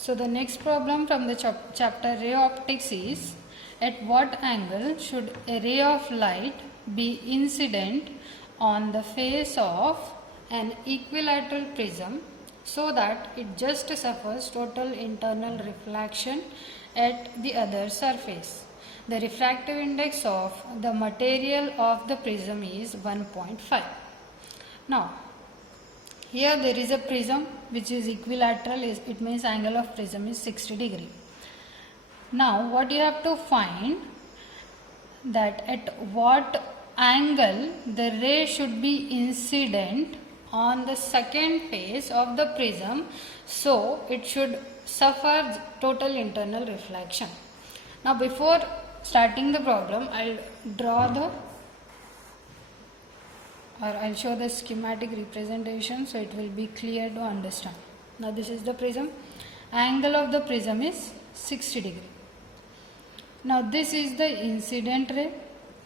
So the next problem from the chapter ray optics is, at what angle should a ray of light be incident on the face of an equilateral prism so that it just suffers total internal reflection at the other surface? The refractive index of the material of the prism is 1.5. Now, here there is a prism which is equilateral, it means angle of prism is 60 degree. Now what you have to find, that at what angle the ray should be incident on the second face of the prism so it should suffer total internal reflection. Now before starting the problem, I'll show the schematic representation so it will be clear to understand. Now this is the prism. Angle of the prism is 60 degree. Now this is the incident ray.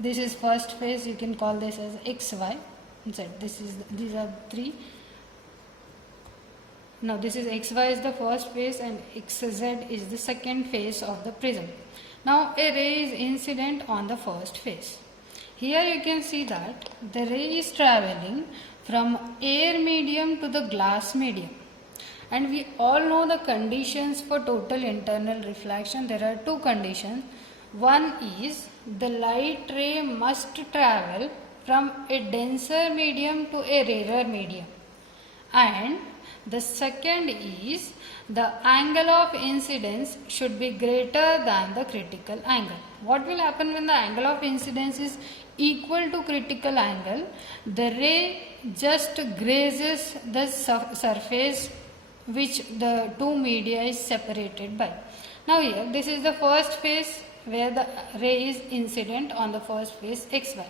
This is first phase. You can call this as XY. These are three. Now this is XY is the first phase and XZ is the second phase of the prism. Now a ray is incident on the first phase. Here you can see that the ray is traveling from air medium to the glass medium, and we all know the conditions for total internal reflection. There are two conditions. One is the light ray must travel from a denser medium to a rarer medium, and the second is the angle of incidence should be greater than the critical angle. What will happen when the angle of incidence is equal to critical angle? The ray just grazes the surface which the two media is separated by. Now here this is the first phase where the ray is incident on the first phase XY.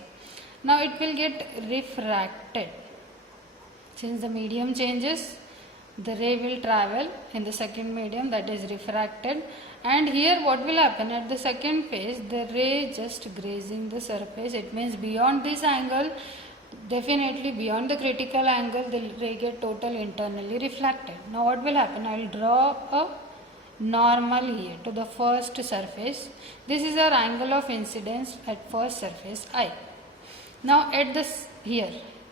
Now it will get refracted. Since the medium changes, the ray will travel in the second medium, that is refracted, and here what will happen at the second phase, the ray just grazing the surface. It means beyond this angle, definitely beyond the critical angle, the ray get total internally reflected. Now what will happen, I will draw a normal here to the first surface. This is our angle of incidence at first surface I. Now at this here,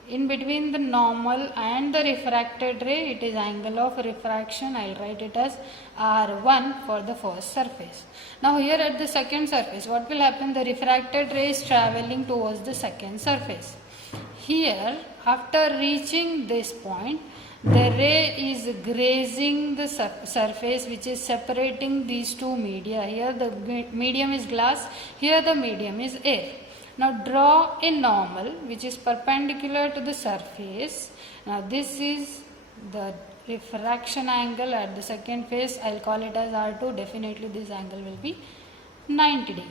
in between the normal and the refracted ray, it is angle of refraction. I will write it as R1 for the first surface. Now here at the second surface, what will happen? The refracted ray is traveling towards the second surface. Here, after reaching this point, the ray is grazing the surface which is separating these two media. Here the medium is glass, here the medium is air. Now draw a normal which is perpendicular to the surface. Now this is the refraction angle at the second phase. I will call it as R2. Definitely this angle will be 90 degree.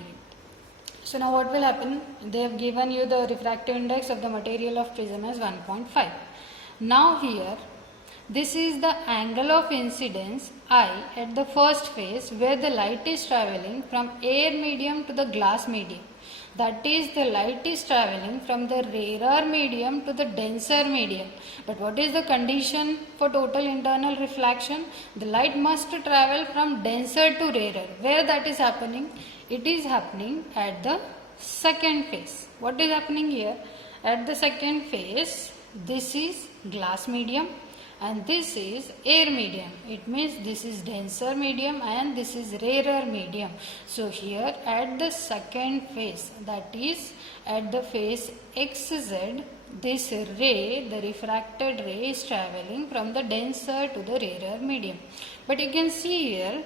So now what will happen? They have given you the refractive index of the material of prism as 1.5. Now here, this is the angle of incidence I at the first phase where the light is traveling from air medium to the glass medium. That is, the light is traveling from the rarer medium to the denser medium. But what is the condition for total internal reflection? The light must travel from denser to rarer. Where that is happening? It is happening at the second phase. What is happening here? At the second phase, this is glass medium and this is air medium. It means this is denser medium and this is rarer medium. So here at the second phase, that is at the phase XZ, this ray, the refracted ray, is traveling from the denser to the rarer medium. But you can see here,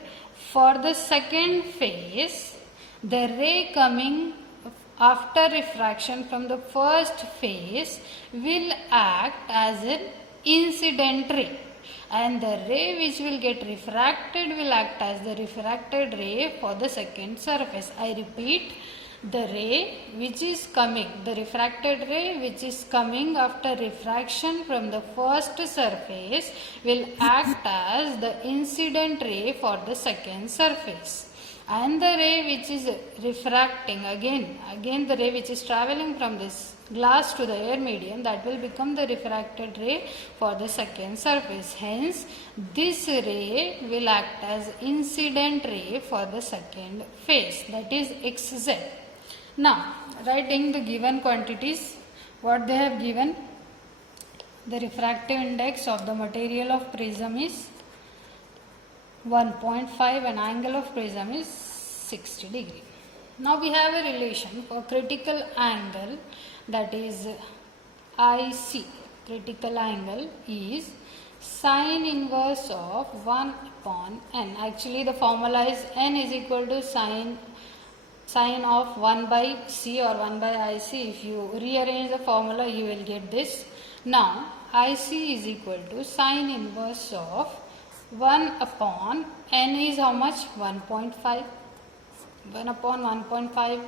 for the second phase, the ray coming after refraction from the first phase will act as an incident ray, and the ray which will get refracted will act as the refracted ray for the second surface. I repeat, the ray which is coming, the refracted ray which is coming after refraction from the first surface will act as the incident ray for the second surface. And the ray which is refracting, again the ray which is traveling from this glass to the air medium, that will become the refracted ray for the second surface. Hence, this ray will act as incident ray for the second phase, that is xz. Now, writing the given quantities, what they have given, the refractive index of the material of prism is 1.5 and angle of prism is 60 degree. Now we have a relation for critical angle, that is IC. Critical angle is sine inverse of 1 upon n. Actually the formula is n is equal to sine of 1 by C or 1 by IC. If you rearrange the formula, you will get this. Now IC is equal to sine inverse of 1 upon n is how much? 1.5. 1 upon 1.5,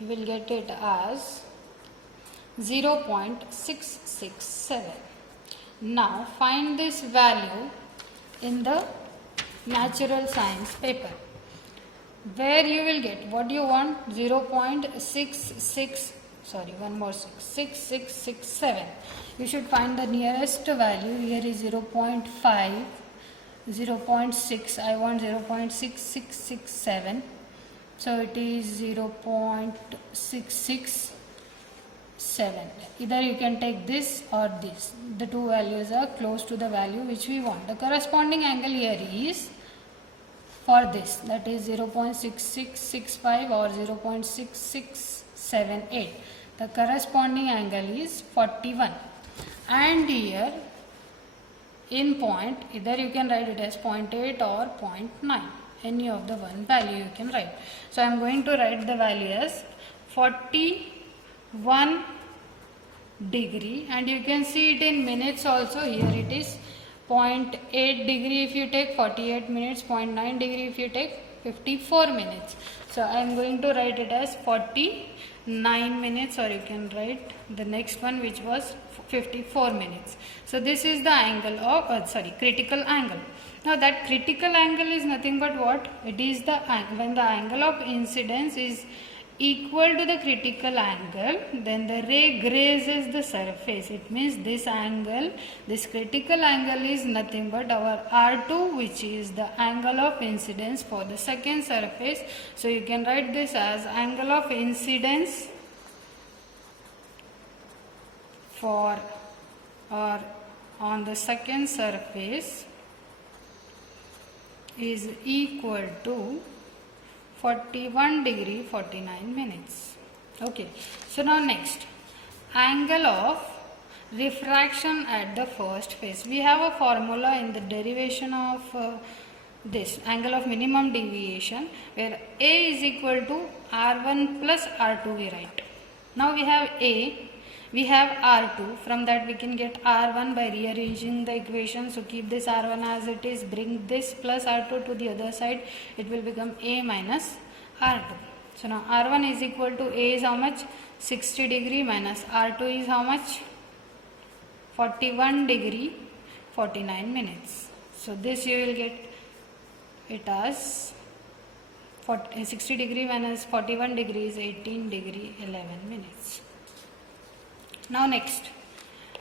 you will get it as 0.667. Now find this value in the natural science paper, where you will get what you want, 667. You should find the nearest value. Here is 0.5, 0.6, I want 0.6667. So it is 0.667. Either you can take this or this. The two values are close to the value which we want. The corresponding angle here is for this, that is 0.6665 or 0.6678. The corresponding angle is 41. And here in point, either you can write it as 0.8 or 0.9. Any of the one value you can write. So I am going to write the value as 41 degree, and you can see it in minutes also. Here it is 0.8 degree if you take 48 minutes, 0.9 degree if you take 54 minutes. So I am going to write it as 49 minutes, or you can write the next one which was 54 minutes. So this is the angle of critical angle. Now that critical angle is nothing but what? It is the when the angle of incidence is equal to the critical angle, then the ray grazes the surface. It means this angle, this critical angle is nothing but our R2, which is the angle of incidence for the second surface. So you can write this as angle of incidence for or on the second surface is equal to 41 degree 49 minutes. Okay, so now next, angle of refraction at the first phase. We have a formula in the derivation of this angle of minimum deviation, where A is equal to R1 plus R2 we write. Now we have A, we have R2, from that we can get R1 by rearranging the equation. So keep this R1 as it is, bring this plus R2 to the other side, it will become A minus R2. So now R1 is equal to A is how much? 60 degree minus R2 is how much? 41 degree 49 minutes. So this you will get it as 60 degree minus 41 degree is 18 degree 11 minutes. Now next,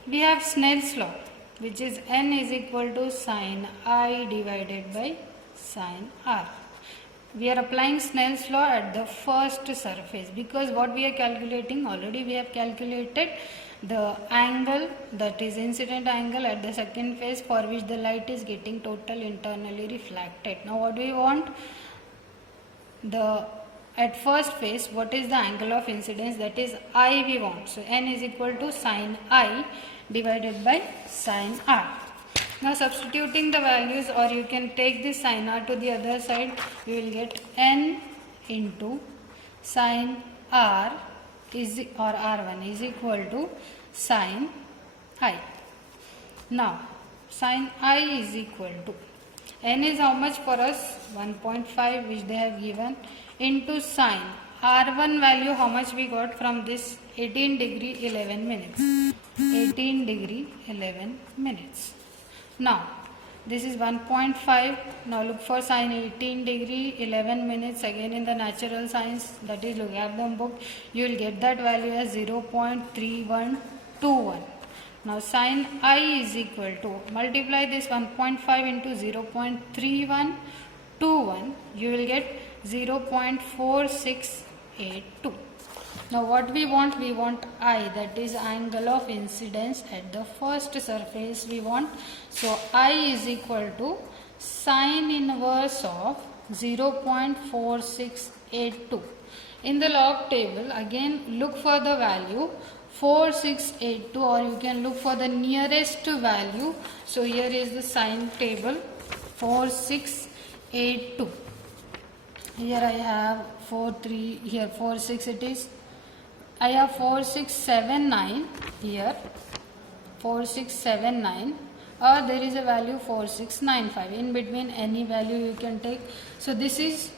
we have Snell's law, which is n is equal to sine I divided by sine R. We are applying Snell's law at the first surface, because what we are calculating, already we have calculated the angle, that is incident angle at the second phase, for which the light is getting total internally reflected. Now what do we want? At first phase, what is the angle of incidence? That is I we want. So n is equal to sine I divided by sine R. Now substituting the values, or you can take this sine R to the other side, you will get n into sine R is, or R1 is equal to sine I. Now sine I is equal to, n is how much for us? 1.5, which they have given, into sine R1 value, how much we got from this? 18 degree 11 minutes. 18 degree 11 minutes. Now This is 1.5. Now look for sine 18 degree, 11 minutes. Again in the natural science, that is logarithm book, you will get that value as 0.3121. Now sine I is equal to, multiply this 1.5 into 0.3121, you will get 0.4682. Now what we want I, that is angle of incidence at the first surface we want. So I is equal to sine inverse of 0.4682. In the log table, again look for the value 4682, or you can look for the nearest value. So here is the sine table 4682. Here I have 43, here 46 it is. I have 4679 here, 4679, or there is a value 4695. In between any value you can take. So this is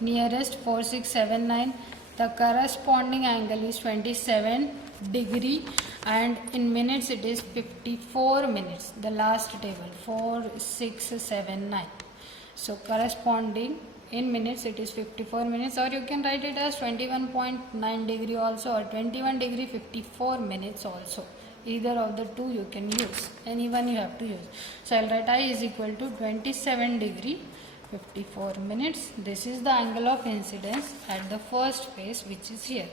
nearest 4679. The corresponding angle is 27 degree, and in minutes it is 54 minutes. The last table 4679. So corresponding in minutes it is 54 minutes, or you can write it as 21.9 degree also, or 21 degree 54 minutes also. Either of the two you can use, any one you have to use. So I'll write I is equal to 27 degree 54 minutes. This is the angle of incidence at the first phase, which is here.